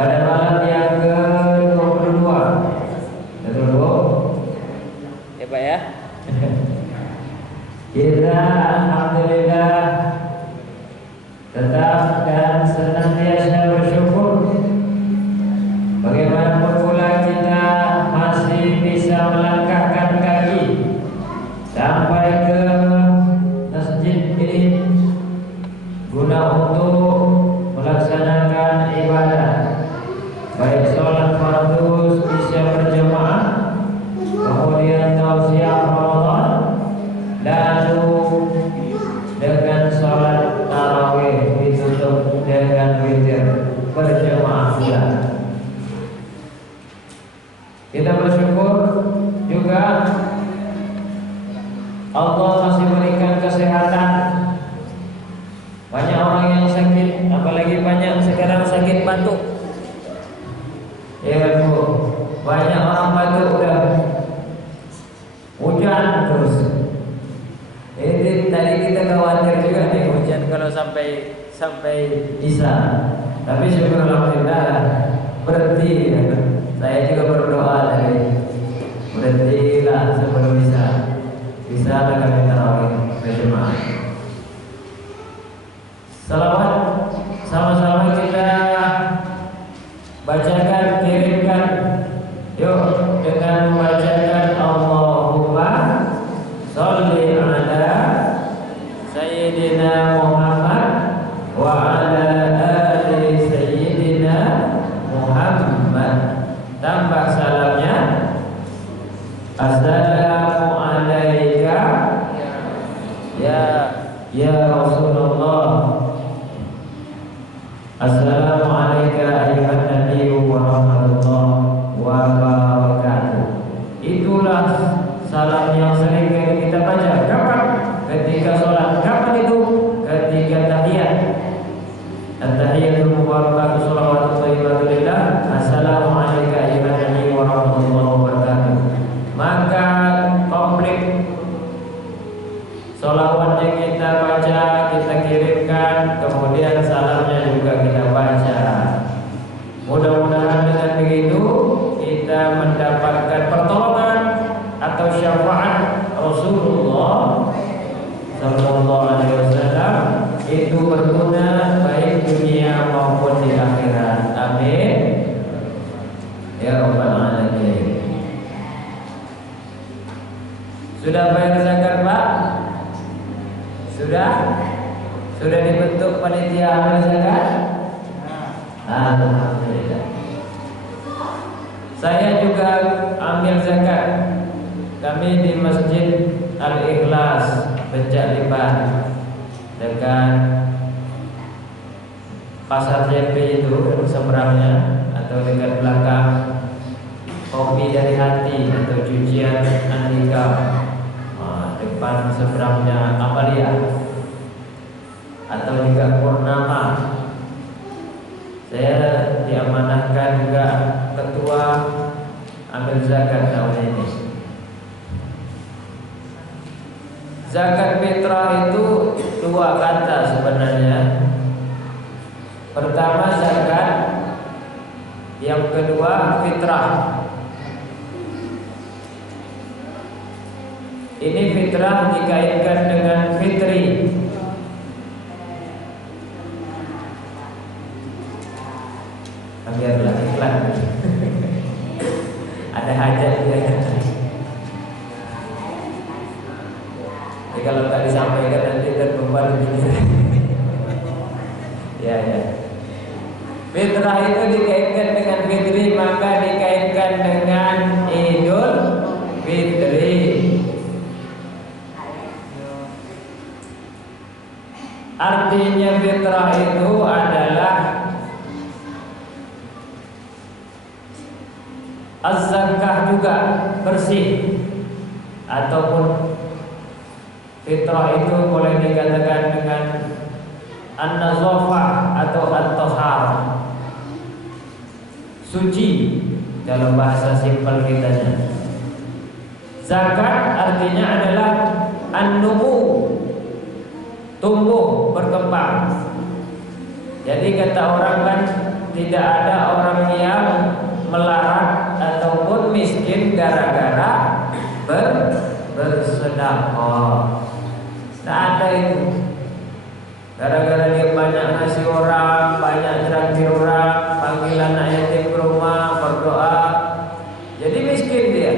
pada malam yang ke-22. Betul Bu? Ya Pak ya. Kita alhamdulillah tetap dan senantiasa bersyukur. Bagaimanapun pula kita masih bisa melangkahkan kaki sampai ke masjid ini guna untuk melaksanakan ibadah, baik sholat fardu isya berjamaah, kemudian tausiah Ramadan, lalu dengan sholat tarawih ditutup dengan witir berjamaah pula. Kita bersyukur juga Allah masih berikan kesehatan. Banyak orang yang sakit, apalagi banyak sekarang sakit batuk. Ya Bu, banyak orang batuk udah hujan terus. Ini tadi kita khawatir juga nih hujan kalau sampai bisa. Tapi syukur alhamdulillah berhenti. Saya juga berdoa tadi, berhentilah sebelum bisa kami tarawih berjamaah. Salawat sama-sama kita bacakan, kirimkan. Yuk dengan membacakan Allahumma sholli ala Sayyidina Muhammad wa ala ali Sayyidina Muhammad. Tambah salamnya, assalamu alayka ya Rasulullah. Assalamu alayka ayyuhan nabiyyu wa rahmatullahi wa barakatuh. Itulah salam yang sering kita baca. Kapan? Ketika sholat. Kapan itu? Ketika tahiyat. At-tahiyatul mubarakatuh sholawatu thayyibatu lillah. Assalamu alayka ayyuhan nabiyyu wa rahmatullahi wa barakatuh. Maka komplit sholawat yang kita baca, kita kirimkan, kemudian salamnya juga kita baca. Mudah-mudahan dengan begitu kita mendapatkan pertolongan atau syafaat Rasulullah Sallallahu Alaihi Wasallam, itu berguna baik dunia maupun di akhirat. Amin ya Rabbal Alamin. Sudah bayar zakat Pak? Sudah dibentuk panitia amil zakat? Alhamdulillah. Saya juga ambil zakat. Kami di Masjid Al-Ikhlas Becak-Liban, dekat Pasar JP itu seberangnya, atau dekat belakang Kopi Dari Hati atau Cucian Andika, depan seberangnya Amalia, atau juga Purnama. Saya diamanahkan juga ketua ambil zakat tahun ini. Zakat fitrah itu dua kata sebenarnya. Pertama zakat, yang kedua fitrah. Ini fitrah dikaitkan dengan fitri. Biarlah iklan. Ada hajat dia. Jadi kalau tak disampaikan nanti terkembali pikir. Ya. Fitrah itu dikaitkan dengan fitri, maka dikaitkan dengan Idul Fitri. Artinya fitrah itu adalah az-zakah juga bersih, ataupun fitrah itu boleh dikatakan dengan an-nazafah atau at-tahar, suci dalam bahasa simpel kita. Zakat artinya adalah an-numu, tumbuh berkembang. Jadi kata orang kan tidak ada orang yang melarat ataupun miskin gara-gara bersedekah. Tidak ada itu. Gara-gara dia banyak ngasih orang, banyak traktir orang, panggil anak yatim ke rumah, berdoa, jadi miskin dia.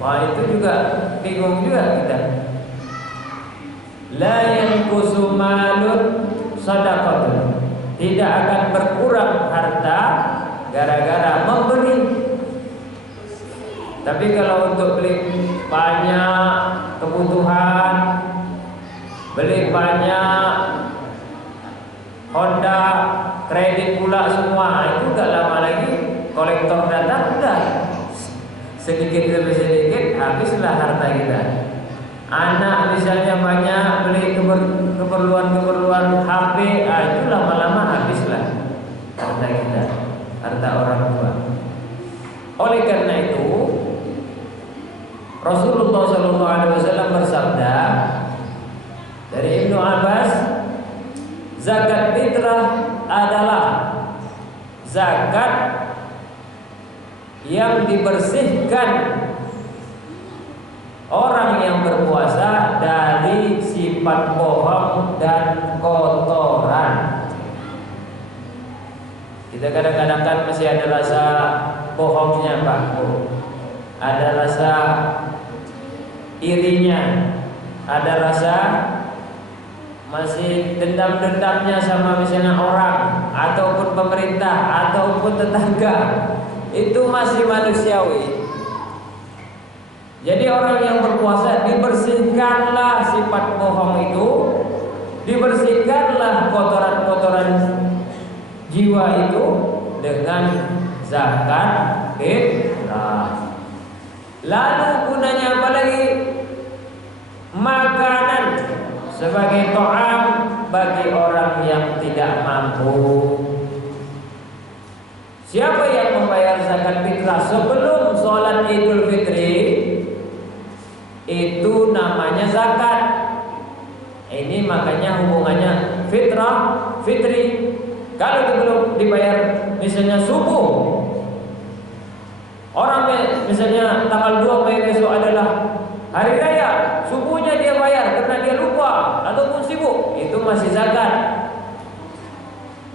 Wah, itu juga bingung juga kita. La yanqusu malun shadaqatun. Tidak akan berkurang harta gara-gara memberi. Tapi kalau untuk beli banyak kebutuhan, beli banyak Honda, kredit pula semua, itu gak lama lagi kolektor datang, udah sedikit demi sedikit habislah harta kita. Anak misalnya banyak beli keperluan HP, itu lama-lama habislah harta kita, harta orang tua. Oleh karena itu Rasulullah SAW bersabda dari Ibnu Abbas, zakat fitrah adalah zakat yang dibersihkan orang yang berpuasa dari sifat bohong dan kotoran. Kita kadang-kadang kan masih ada rasa bohongnya, Pak. Ada rasa irinya, ada rasa masih dendam-dendamnya sama misalnya orang ataupun pemerintah ataupun tetangga. Itu masih manusiawi. Jadi orang yang berpuasa dibersihkanlah sifat bohong itu, dibersihkanlah kotoran-kotoran jiwa itu dengan zakat fitrah. Lalu gunanya apa lagi? Makanan sebagai ta'am bagi orang yang tidak mampu. Siapa yang membayar zakat fitrah sebelum sholat Idul Fitri, itu namanya zakat. Ini makanya hubungannya fitrah, fitri. Kalau belum dibayar misalnya subuh, orang misalnya tanggal 2 Mei besok adalah hari raya, subuhnya dia bayar karena dia lupa ataupun sibuk, itu masih zakat.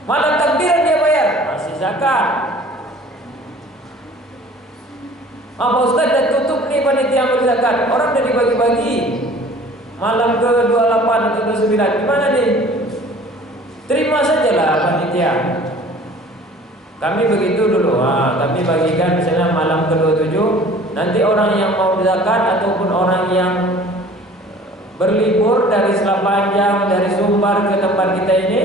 Malam takbiran dia bayar, masih zakat. Pak Ustaz dah tutup nih panitia ambil zakat, orang dah dibagi-bagi malam ke-28 atau 29, gimana nih? Terima sajalah panitia. Kami begitu dulu, kami bagikan misalnya malam ke-27, nanti orang yang mau zakat ataupun orang yang berlibur dari Selapanjang, dari Sumbar ke tempat kita ini,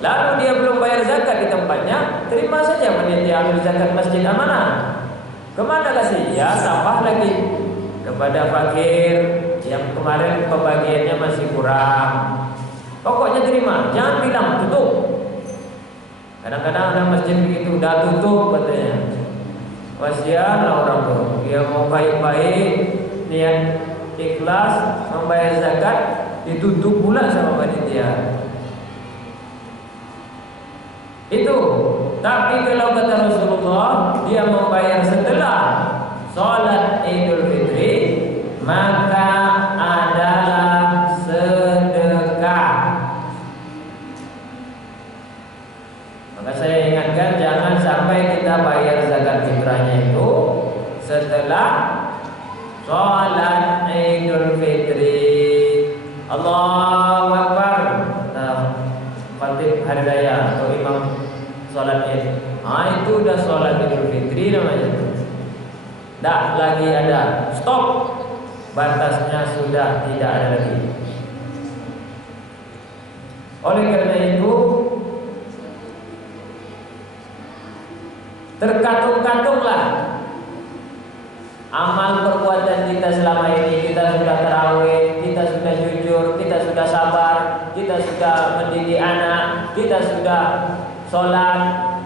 lalu dia belum bayar zakat di tempatnya, terima saja panitia ambil zakat Masjid Amanah. Kemana kasih? Ya tambah lagi kepada fakir yang kemarin pembagiannya masih kurang. Pokoknya terima, jangan bilang tutup. Kadang-kadang ada masjid begitu, udah tutup katanya. Kasihan orang tuh, dia mau baik-baik, niat ikhlas membayar zakat, ditutup pula sama panitia. Itu. Tapi kalau kata Rasulullah, dia membayar setelah sholat Idul Fitri, maka adalah sedekah. Maka saya ingatkan, jangan sampai kita bayar zakat fitrahnya itu setelah sholat Idul Fitri. Allahu Akbar. Khatib hari raya atau imam sholat Id, itu udah sholat Idul Fitri namanya. Tak lagi ada, stop, batasnya sudah tidak ada lagi. Oleh karena itu, terkatung-katunglah amal perbuatan kita selama ini. Kita sudah tarawih, kita sudah jujur, kita sudah sabar, kita sudah mendidik anak, kita sudah sholat,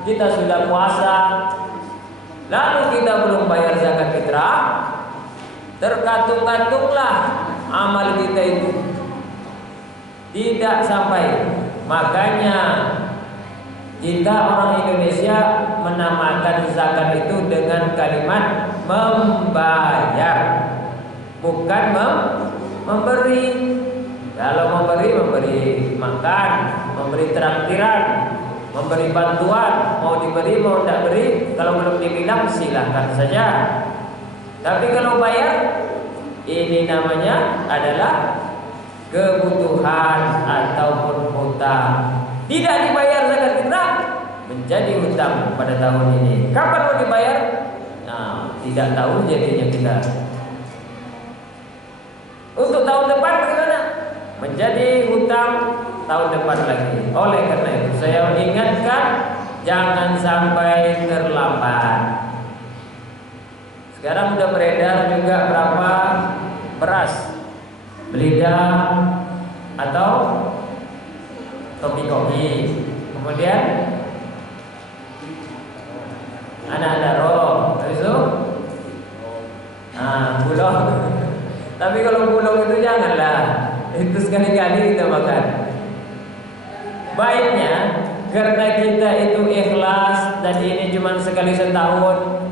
kita sudah puasa, lalu kita belum bayar zakat fitrah. Terkatung-katunglah amal kita itu, tidak sampai. Makanya Kita orang Indonesia menamakan zakat itu dengan kalimat membayar, bukan memberi. Kalau memberi makan, memberi traktiran, memberi bantuan, mau diberi mau tidak beri, kalau belum dibilang silahkan saja. Tapi kalau bayar, ini namanya adalah kebutuhan ataupun hutang. Tidak dibayar zakat fitrah, menjadi hutang pada tahun ini. Kapan mau dibayar? Nah, tidak tahu jadinya kita. Untuk tahun depan bagaimana? Menjadi hutang tahun depan lagi. Oleh karena itu saya ingatkan, jangan sampai terlambat. Sekarang sudah beredar juga berapa beras belida atau kopi-kopi, kemudian anak daro, habis itu bulog. Tapi kalau bulog itu janganlah, itu sekali-kali kita makan. Baiknya karena kita itu ikhlas dan ini cuma sekali setahun,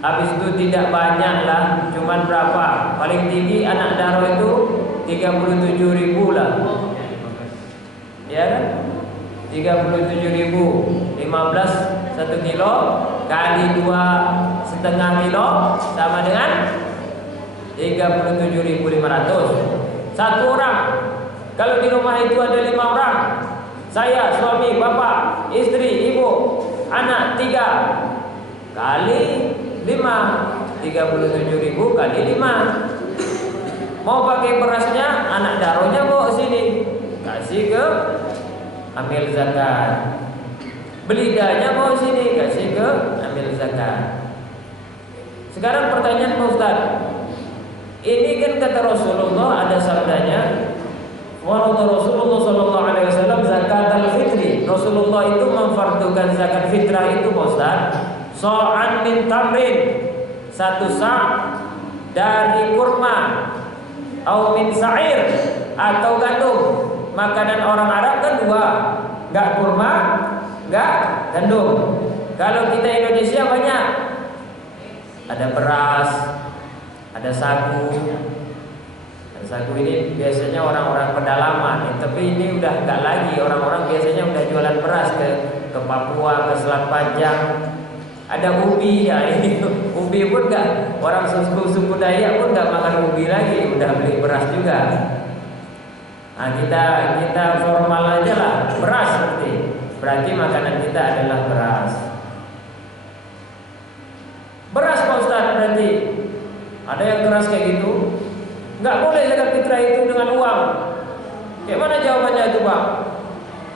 habis itu tidak banyak lah, cuma berapa? Paling tinggi anak daro itu 37.000 lah. Ya kan? 37.000, 15 1 kilo kali 2,5 kilo sama dengan 37.500. Satu orang. Kalau di rumah itu ada 5 orang, saya, suami, bapak, istri, ibu, anak 3 kali 5, 37.000 kali 5. Mau pakai berasnya, anak daronya bawa sini, kasih ke amil zakat. Belidanya mau sini, kasih ke amil zakat. Sekarang pertanyaan Pak Ustaz, ini kan kata Rasulullah, ada sabdanya, warada Rasulullah sallallahu alaihi wasallam zakat al-fitri. Rasulullah itu memfardukan zakat fitrah itu Pak Ustaz, sa'an min tamrin, 1 sa' dari kurma, au min sa'ir, atau gandum. Makanan orang Arab kan 2, enggak kurma, enggak gandum. Kalau kita Indonesia banyak, ada beras, ada sagu. Sagu ini biasanya orang-orang pedalaman, tapi ini udah enggak lagi. Orang-orang biasanya udah jualan beras ke Papua, ke Selat Panjang. Ada ubi, ya ini ubi pun enggak, orang suku Dayak pun enggak makan ubi lagi, udah beli beras juga. Nah, kita formal aja lah, beras berarti makanan kita adalah beras. Beras Pak Ustaz, berarti ada yang keras kayak gitu. Enggak boleh zakat fitrah itu dengan uang. Kayak mana jawabannya itu Pak?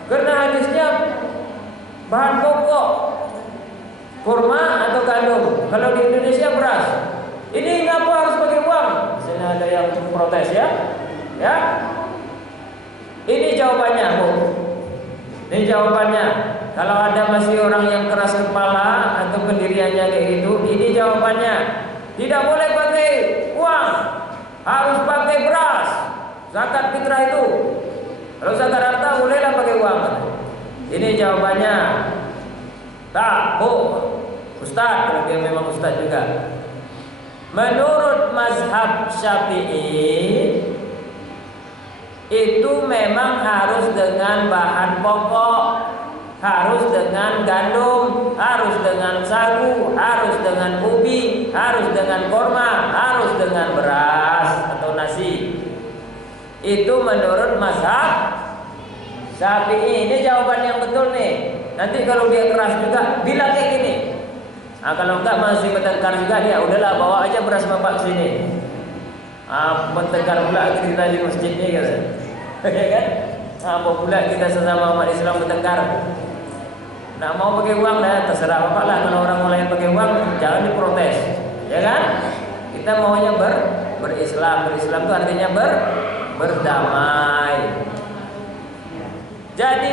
Karena hadisnya bahan pokok kurma atau gandum. Kalau di Indonesia beras. Ini ngapa harus pakai uang? Misalnya ada yang protes ya. Ya. Ini jawabannya, Bu. Ini jawabannya. Kalau ada masih orang yang keras kepala atau pendiriannya kayak gitu, ini jawabannya. Tidak boleh pakai uang, harus pakai beras. Zakat fitrah itu. Kalau zakat harta bolehlah pakai uang. Ini jawabannya. Tak, Bu. Ustaz, kalau dia memang ustaz juga. Menurut mazhab Syafi'i, itu memang harus dengan bahan pokok, harus dengan gandum, harus dengan sagu, harus dengan ubi, harus dengan korma, harus dengan beras atau nasi. Itu menurut mazhab Syafi'i. Ini jawaban yang betul nih. Nanti kalau dia keras juga, bilang kayak gini. Nah, kalau enggak masih bertengkar juga dia, udahlah bawa aja beras bapak sini. Bertengkar pula kita di masjid ni kan. Ya kan? Apa pula kita sesama umat Islam bertengkar. Nak mau pakai uang dah, terserah bapak lah. Kalau orang lain pakai uang, jangan diprotes. Ya kan? Kita maunya berislam. Berislam itu artinya berdamai. Jadi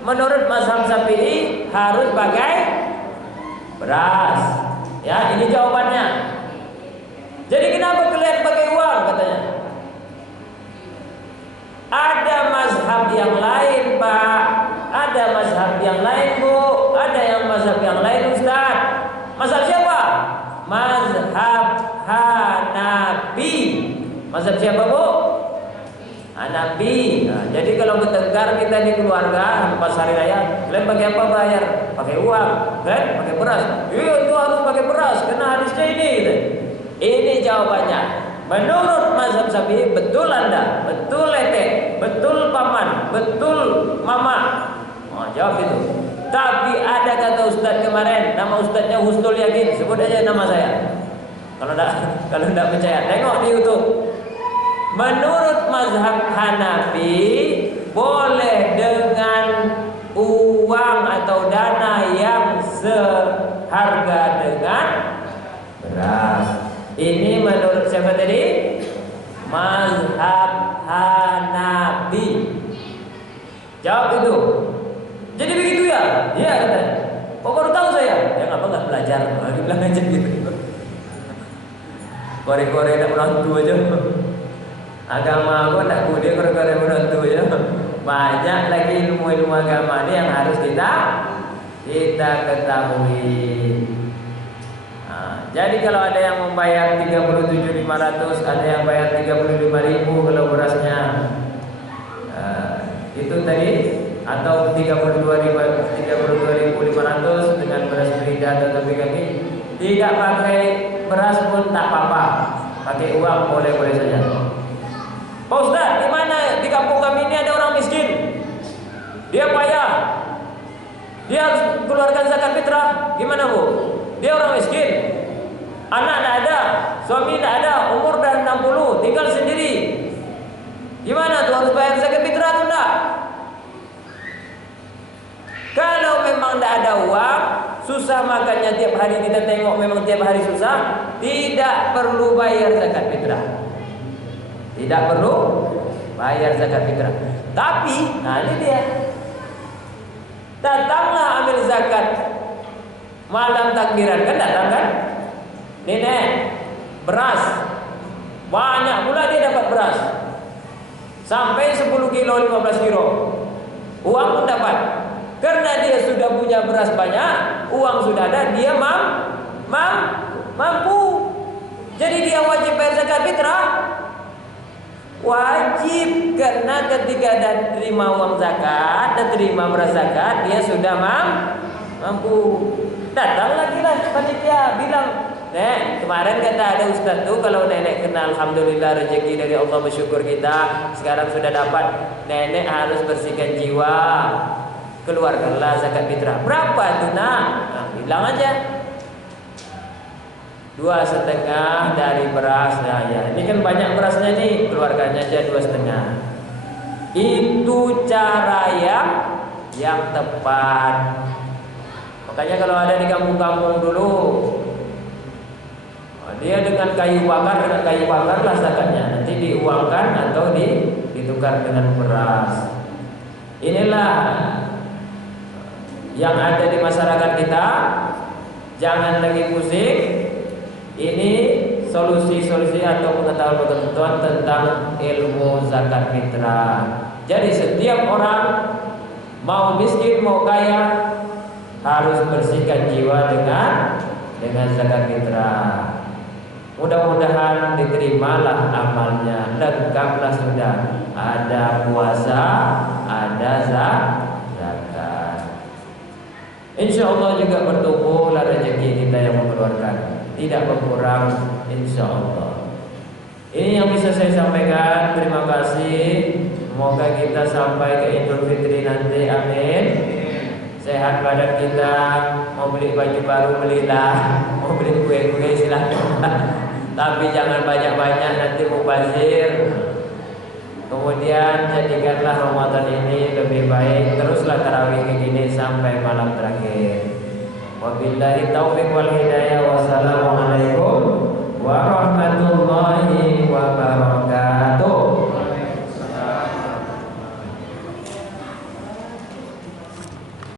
menurut mazhab Syafi'i harus pakai beras. Ya, ini jawabannya. Jadi kenapa kalian pakai uang katanya? Ada mazhab yang lain, Pak. Ada Ada mazhab yang lain, Bu. Ada yang mazhab yang lain, Ustaz. Mazhab siapa? Mazhab Hanafi. Mazhab siapa, Bu? Hanafi. Nah, jadi kalau bertengkar kita di keluarga pas hari raya, kalian pakai apa bayar? Pakai uang, kan? Pakai beras. Iya, itu harus pakai beras karena hadisnya ini. Gitu. Ini jawabannya. Menurut mazhab Syafi'i betul Anda, betul Lete, betul Paman, betul Mama. Oh, jawab itu. Tapi ada kata Ustadz kemarin, nama Ustadznya Husnul Yakin, sebut aja nama saya. Kalau enggak percaya, tengok di YouTube. Menurut mazhab Hanafi boleh dengan uang atau dana yang seharga dengan beras. Ini menurut siapa tadi? Mazhab Hanafi. Jawab itu. Jadi begitu ya? Iya katanya. Kok baru tahu saya? Ya nggak belajar. Bilang aja gitu. Kore-kore nak menantu aja. Agama aku tak kudia kore-kore menantu aja. Banyak lagi ilmu-ilmu agama ini yang harus kita ketahui. Jadi kalau ada yang membayar 37.500, ada yang bayar 35.000 kalau berasnya itu tadi, atau 32.500 dengan beras berida atau kami tidak pakai beras pun tak apa-apa, pakai uang boleh-boleh saja. Pak Ustaz, di mana di kampung kami ini ada orang miskin, dia payah, dia harus keluarkan zakat fitrah, gimana Bu? Dia orang miskin. Anak tak ada, suami tak ada, umur dah 60, tinggal sendiri. Gimana tuh, harus bayar zakat fitrah atau enggak? Kalau memang tak ada uang, susah makannya tiap hari, kita tengok memang tiap hari susah, tidak perlu bayar zakat fitrah. Tidak perlu bayar zakat fitrah. Tapi, nah ini dia. Datanglah ambil zakat malam takbiran, kan datang kan? Nenek, beras banyak pula dia dapat beras sampai 10 kilo 15 kilo uang pun dapat karena dia sudah punya beras banyak, uang sudah ada, dia mampu. Jadi dia wajib bayar zakat fitrah, wajib, karena ketika dia terima uang zakat dan terima beras zakat, dia sudah mampu. Datang lagi lah panitia bilang, Nek, kemarin kata ada ustaz tuh kalau nenek kena alhamdulillah rezeki dari Allah, bersyukur kita sekarang sudah dapat, nenek harus bersihkan jiwa, keluarkanlah zakat fitrah. Berapa tuh nak? Nah, bilang aja 2,5 dari beras. Nah, ya ini kan banyak berasnya nih, keluarganya aja 2,5. Itu cara yang tepat. Makanya kalau ada di kampung-kampung dulu, dia dengan kayu bakar lah zakatnya, nanti diuangkan atau ditukar dengan beras. Inilah yang ada di masyarakat kita. Jangan lagi pusing. Ini solusi-solusi atau pengetahuan-pengetahuan tentang ilmu zakat fitrah. Jadi setiap orang, mau miskin mau kaya, harus bersihkan jiwa dengan zakat fitrah. Mudah-mudahan diterimalah amalnya, lengkaplah sudah. Ada puasa, ada zakat. Insya Allah juga bertumbuhlah rezeki kita yang mengeluarkan, tidak berkurang insya Allah. Ini yang bisa saya sampaikan. Terima kasih. Semoga kita sampai ke Idul Fitri nanti, amin. Sehat badan kita, mau beli baju baru belilah, mau beli kue-kue silahkan. Tapi jangan banyak-banyak, nanti mubazir. Kemudian jadikanlah Ramadan ini lebih baik. Teruslah tarawih kayak gini sampai malam terakhir. Wabillahi taufiq wal hidayah.